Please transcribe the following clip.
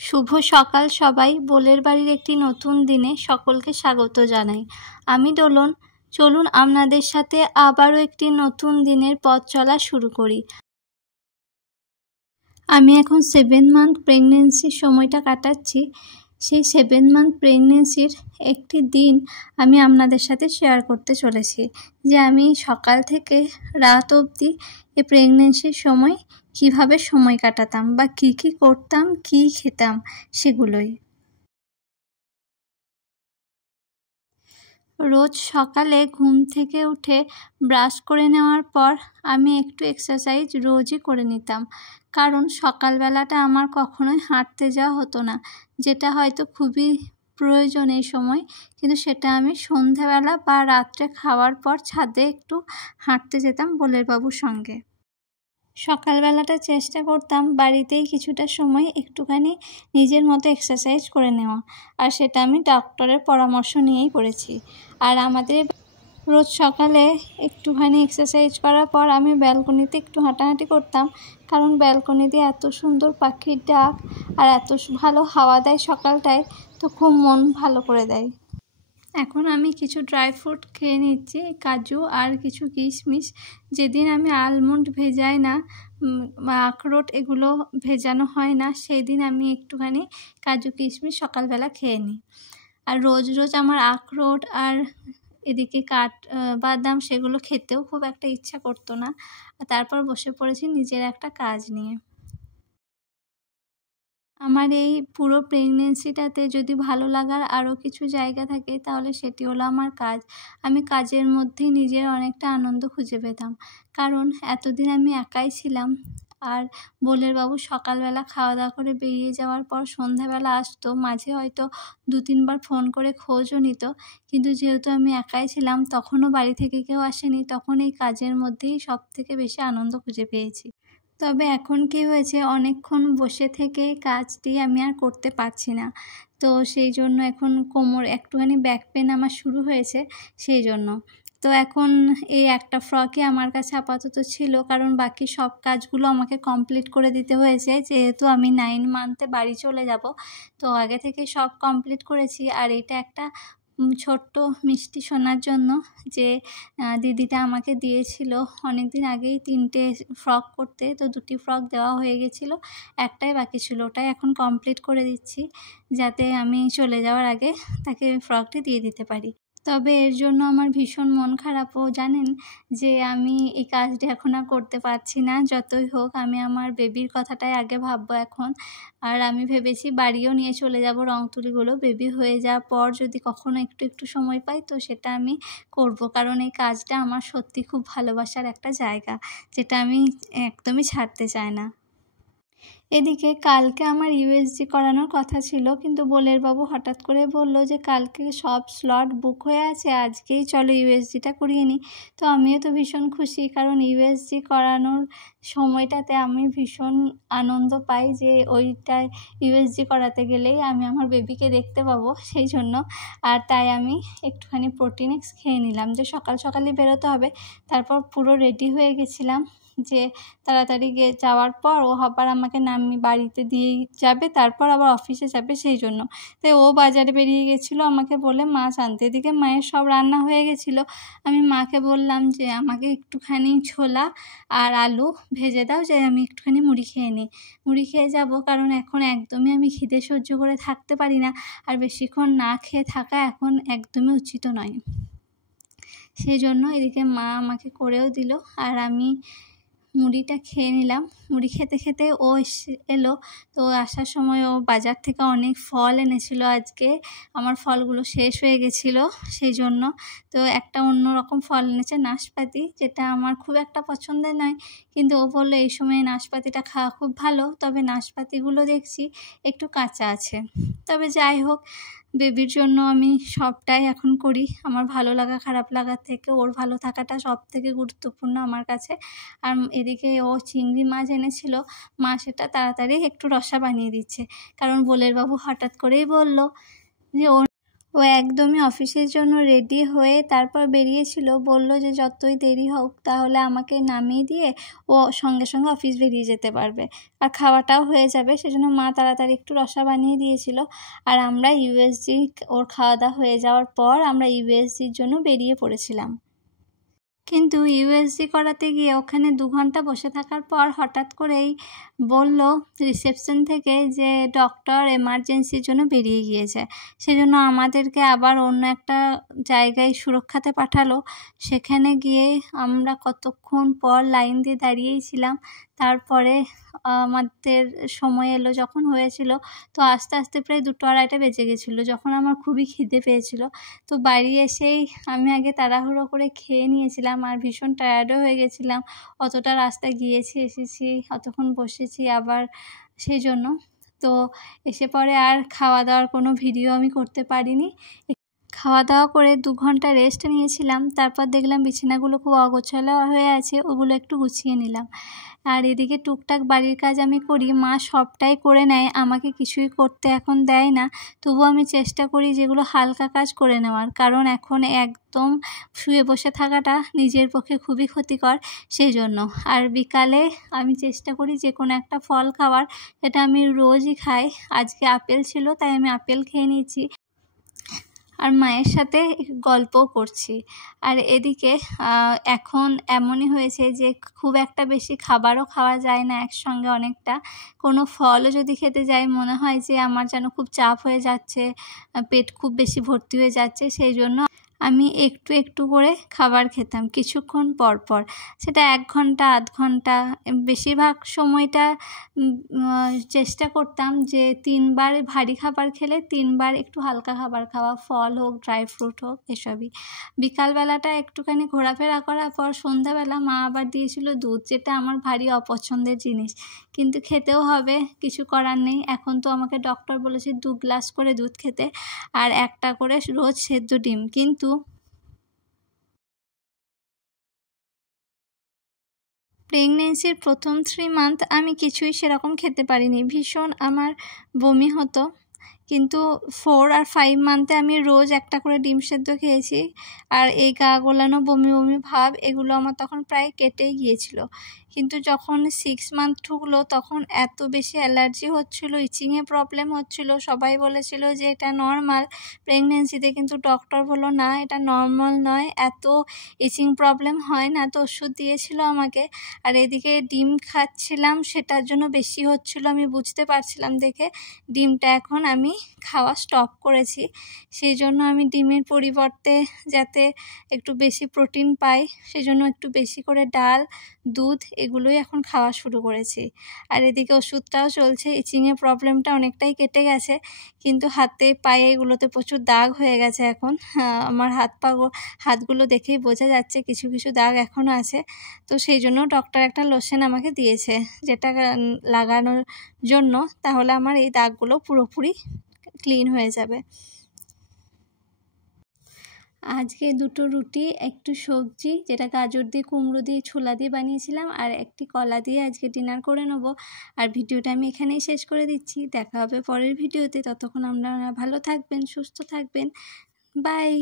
শুভ সকাল সবাই। বোলের বাড়ির একটি নতুন দিনে সকলকে স্বাগত জানাই। আমি দোলন। চলুন আপনাদের সাথে আবারও একটি নতুন দিনের পথ চলা শুরু করি। আমি এখন 7 মান্থ প্রেগনেন্সির সময়টা কাটাচ্ছি। সেই 7 মান্থ প্রেগনেন্সির একটি দিন আমি আপনাদের সাথে শেয়ার করতে চলেছি, যে আমি সকাল থেকে রাত অবধি এই প্রেগনেন্সির সময় কিভাবে সময় কাটাতাম বা কি করতাম, কি খেতাম, সেগুলোই। রোজ সকালে ঘুম থেকে উঠে ব্রাশ করে নেওয়ার পর আমি একটু এক্সারসাইজ রোজই করে নিতাম, কারণ সকালবেলাটা আমার কখনোই হাঁটতে যাওয়া হতো না, যেটা হয়তো খুবই প্রয়োজন এই সময়, কিন্তু সেটা আমি সন্ধ্যাবেলা বা রাত্রে খাওয়ার পর ছাদে একটু হাঁটতে যেতাম বোলের বাবুর সঙ্গে। সকালবেলাটা চেষ্টা করতাম বাড়িতেই কিছুটা সময় একটুখানি নিজের মতো এক্সারসাইজ করে নেওয়া, আর সেটা আমি ডক্টরের পরামর্শ নিয়েই করেছি। আর আমাদের রোজ সকালে একটুখানি এক্সারসাইজ করার পর আমি ব্যালকনিতে একটু হাঁটাহাঁটি করতাম, কারণ ব্যালকনিতে এত সুন্দর পাখির ডাক আর এত ভালো হাওয়া দেয় সকালটায়, তো খুব মন ভালো করে দেয়। এখন আমি কিছু ড্রাই ফ্রুট খেয়ে নিচ্ছি, কাজু আর কিছু কিশমিশ। যেদিন আমি আলমন্ড ভেজাই না বা আখরোট এগুলো ভেজানো হয় না, সেই দিন আমি একটুখানি কাজু কিশমিশ সকালবেলা খেয়ে নিই। আর রোজ রোজ আমার আখরোট আর এদিকে বাদাম সেগুলো খেতেও খুব একটা ইচ্ছা করতো না। তারপর বসে পড়েছি নিজের একটা কাজ নিয়ে। আমার এই পুরো প্রেগনেন্সিটাতে যদি ভালো লাগার আরও কিছু জায়গা থাকে, তাহলে সেটি হলো আমার কাজ। আমি কাজের মধ্যেই নিজের অনেকটা আনন্দ খুঁজে পেতাম, কারণ এতদিন আমি একাই ছিলাম। আর বোলের বাবু সকালবেলা খাওয়া দাওয়া করে বেরিয়ে যাওয়ার পর সন্ধ্যাবেলা আসতো, মাঝে হয়তো 2-3 বার ফোন করে খোঁজও নিত, কিন্তু যেহেতু আমি একাই ছিলাম, তখনও বাড়ি থেকে কেউ আসেনি, তখন এই কাজের মধ্যেই সবথেকে বেশি আনন্দ খুঁজে পেয়েছি। তবে এখন কি হয়েছে, অনেকক্ষণ বসে থেকে কাজটি আমি আর করতে পারছি না, তো সেই জন্য এখন কোমর একটুখানি ব্যাক পেন আমার শুরু হয়েছে, সেই জন্য। তো এখন এই একটা ফ্রকই আমার কাছে আপাতত ছিল, কারণ বাকি সব কাজগুলো আমাকে কমপ্লিট করে দিতে হয়েছে, যেহেতু আমি 9 মান্থে বাড়ি চলে যাব, তো আগে থেকে সব কমপ্লিট করেছি। আর এটা একটা ছোট্ট মিষ্টি সোনার জন্য, যে দিদিটা আমাকে দিয়েছিল অনেক দিন আগেই 3টে ফ্রক করতে, তো 2টি ফ্রক দেওয়া হয়ে গেছিলো, একটাই বাকি ছিল, ওটাই এখন কমপ্লিট করে দিচ্ছি, যাতে আমি চলে যাওয়ার আগে তাকে ফ্রকটি দিয়ে দিতে পারি। তবে এর জন্য আমার ভীষণ মন খারাপও, জানেন, যে আমি এই কাজটি এখন আর করতে পারছি না। যতই হোক আমি আমার বেবির কথাটাই আগে ভাববো এখন। আর আমি ভেবেছি বাড়িও নিয়ে চলে যাব রং-তুলিগুলো। বেবি হয়ে যাওয়ার পর যদি কখনো একটু সময় পাই, তো সেটা আমি করব, কারণ এই কাজটা আমার সত্যি খুব ভালোবাসার একটা জায়গা, যেটা আমি একদমই ছাড়তে চাই না। এদিকে কালকে আমার ইউএসজি করানোর কথা ছিল, কিন্তু বোলের বাবু হঠাৎ করে বলল যে কালকে সব স্লট বুক হয়ে আছে, আজকেই চলো ইউএসজিটা করিয়ে নিই। তো আমিও তো ভীষণ খুশি, কারণ ইউএসজি করানোর সময়টাতে আমি ভীষণ আনন্দ পাই, যে ওইটায় ইউএসজি করাতে গেলেই আমি আমার বেবিকে দেখতে পাবো, সেই জন্য। আর তাই আমি একটুখানি প্রোটিনেক্স খেয়ে নিলাম, যে সকাল সকালই বেরোতে হবে। তারপর পুরো রেডি হয়ে গেছিলাম, যে তাড়াতাড়ি যাওয়ার পর ও আবার আমাকে বাড়িতে দিয়েই যাবে, তারপর আবার অফিসে যাবে, সেই জন্য। তাই ও বাজারে বেরিয়ে গেছিলো আমাকে বলে মাছ আনতে। এদিকে মায়ের সব রান্না হয়ে গেছিলো। আমি মাকে বললাম যে আমাকে একটুখানি ছোলা আর আলু ভেজে দাও, যে আমি একটুখানি মুড়ি খেয়ে নিই, মুড়ি খেয়ে যাব, কারণ এখন একদমই আমি খিদে সহ্য করে থাকতে পারি না, আর বেশিক্ষণ না খেয়ে থাকা এখন একদমই উচিত নয়। সেই জন্য এদিকে মা আমাকে করেও দিল, আর আমি মুড়িটা খেয়ে নিলাম। মুড়ি খেতে খেতে ও এলো, তো আসার সময় ও বাজার থেকে অনেক ফল এনেছিল আজকে। আমার ফলগুলো শেষ হয়ে গেছিলো, সেই জন্য। তো একটা অন্যরকম ফল এনেছে, নাশপাতি, যেটা আমার খুব একটা পছন্দের নয়, কিন্তু ও বললো এই সময় নাশপাতিটা খাওয়া খুব ভালো। তবে নাশপাতিগুলো দেখছি একটু কাঁচা আছে। তবে যাই হোক, বেবির জন্য আমি সবটাই এখন করি। আমার ভালো লাগা খারাপ লাগার থেকে ওর ভালো থাকাটা সবথেকে গুরুত্বপূর্ণ আমার কাছে। আর এদিকে ও চিংড়ি মাছ এনেছিল, মা সেটা তাড়াতাড়ি একটু রসা বানিয়ে দিচ্ছে, কারণ বোলের বাবু হঠাৎ করেই বলল যে ও একদমই অফিসের জন্য রেডি হয়ে তারপর বেরিয়েছিল। বলল যে যতই দেরি হোক তাহলে আমাকে নামিয়ে দিয়ে ও সঙ্গে সঙ্গে অফিস বেরিয়ে যেতে পারবে, আর খাওয়াটাও হয়ে যাবে। সেজন্য মা তাড়াতাড়ি একটু রসা বানিয়ে দিয়েছিল। আর আমরা ইউএসজি, ওর খাওয়া দাওয়া হয়ে যাওয়ার পর আমরা ইউএসজির জন্য বেরিয়ে পড়েছিলাম। কিন্তু ইউএসজি করাতে গিয়ে ওখানে 2 ঘন্টা বসে থাকার পর হঠাৎ করেই বলল রিসেপশন থেকে যে ডক্টর এমার্জেন্সির জন্য বেরিয়ে গিয়েছে। সেজন্য আমাদেরকে আবার অন্য একটা জায়গায় সুরক্ষাতে পাঠালো। সেখানে গিয়ে আমরা কতক্ষণ পর লাইন দিয়ে দাঁড়িয়েই ছিলাম। তারপরে আমাদের সময় এলো যখন হয়েছিল, তো আস্তে আস্তে প্রায় 2-2:30 বেজে গেছিলো, যখন আমার খুবই খিদে পেয়েছিল। তো বাড়ি এসেই আমি আগে তাড়াহুড়ো করে খেয়ে নিয়েছিলাম, আর ভীষণ টায়ার্ডও হয়ে গেছিলাম। অতটা রাস্তা গিয়েছি, এসেছি, অতক্ষণ বসেছি আবার, সেই জন্য। তো এসে পরে আর খাওয়া দাওয়ার কোনো ভিডিও আমি করতে পারিনি। খাওয়া দাওয়া করে 2 ঘন্টা রেস্ট নিয়েছিলাম। তারপর দেখলাম বিছানাগুলো খুব অগোছালো হয়ে আছে, ওগুলো একটু গুছিয়ে নিলাম। আর এদিকে টুকটাক বাড়ির কাজ আমি করি, মা সবটাই করে নেয়, আমাকে কিছুই করতে এখন দেয় না। তবুও আমি চেষ্টা করি যেগুলো হালকা কাজ করে নেওয়ার, কারণ এখন একদম শুয়ে বসে থাকাটা নিজের পক্ষে খুবই ক্ষতিকর, সেই জন্য। আর বিকালে আমি চেষ্টা করি যে কোনো একটা ফল খাওয়ার, এটা আমি রোজই খাই। আজকে আপেল ছিল তাই আমি আপেল খেয়ে নিয়েছি, আর মায়ের সাথে গল্পও করছি। আর এদিকে এখন এমনই হয়েছে যে খুব একটা বেশি খাবারও খাওয়া যায় না একসঙ্গে অনেকটা। কোনো ফলও যদি খেতে যাই মনে হয় যে আমার যেন খুব চাপ হয়ে যাচ্ছে, পেট খুব বেশি ভর্তি হয়ে যাচ্ছে। সেই জন্য আমি একটু একটু করে খাবার খেতাম কিছুক্ষণ পর পর, সেটা 1 ঘন্টা 1/2 ঘন্টা। বেশিরভাগ সময়টা চেষ্টা করতাম যে 3 বার ভারী খাবার খেলে 3 বার একটু হালকা খাবার খাওয়া, ফল হোক, ড্রাই ফ্রুট হোক, এসবই। বিকালবেলাটা একটুখানি ঘোরাফেরা করার পর সন্ধ্যাবেলা মা আবার দিয়েছিল দুধ, যেটা আমার ভারী অপছন্দের জিনিস, কিন্তু খেতেও হবে, কিছু করার নেই। এখন তো আমাকে ডক্টর বলেছে 2 গ্লাস করে দুধ খেতে, আর একটা করে রোজ সেদ্ধ ডিম। কিন্তু প্রেগনেন্সির প্রথম 3 মান্থ আমি কিছুই সেরকম খেতে পারিনি, ভীষণ আমার বমি হতো। কিন্তু 4 আর 5 মান্থে আমি রোজ একটা করে ডিম সেদ্ধ খেয়েছি। আর এই গা গোলানো বমি বমি ভাব এগুলো আমার তখন প্রায় কেটেই গিয়েছিল। কিন্তু যখন 6 মান্থ ঢুকলো তখন এত বেশি অ্যালার্জি হচ্ছিল, ইচিংয়ে প্রবলেম হচ্ছিল। সবাই বলেছিল যে এটা নর্মাল প্রেগনেন্সিতে, কিন্তু ডক্টর বললো না, এটা নর্মাল নয়, এত ইচিং প্রবলেম হয় না। তো ওষুধ দিয়েছিল আমাকে। আর এদিকে ডিম খাচ্ছিলাম, সেটার জন্য বেশি হচ্ছিল, আমি বুঝতে পারছিলাম দেখে। ডিমটা এখন আমি খাওয়া স্টপ করেছি। সেই জন্য আমি ডিমের পরিবর্তে যাতে একটু বেশি প্রোটিন পাই, সেজন্য একটু বেশি করে ডাল, দুধ এগুলোই এখন খাওয়া শুরু করেছি। আর এদিকে ওষুধটাও চলছে, ইচিংয়ের প্রবলেমটা অনেকটাই কেটে গেছে, কিন্তু হাতে পায়ে এগুলোতে প্রচুর দাগ হয়ে গেছে এখন। আমার হাতগুলো দেখেই বোঝা যাচ্ছে কিছু কিছু দাগ এখনও আছে। তো সেই জন্য ডক্টর একটা লোশন আমাকে দিয়েছে, যেটা লাগানোর জন্য, তাহলে আমার এই দাগগুলো পুরোপুরি ক্লিন হয়ে যাবে। আজকে 2টো রুটি, একটু সবজি, যেটা গাজর দিয়ে, কুমড়ো দিয়ে, ছোলা দিয়ে বানিয়েছিলাম, আর একটি কলা দিয়ে আজকে ডিনার করে নেব। আর ভিডিওটা আমি এখানেই শেষ করে দিচ্ছি। দেখা হবে পরের ভিডিওতে। ততক্ষণ আপনারা ভালো থাকবেন, সুস্থ থাকবেন। বাই।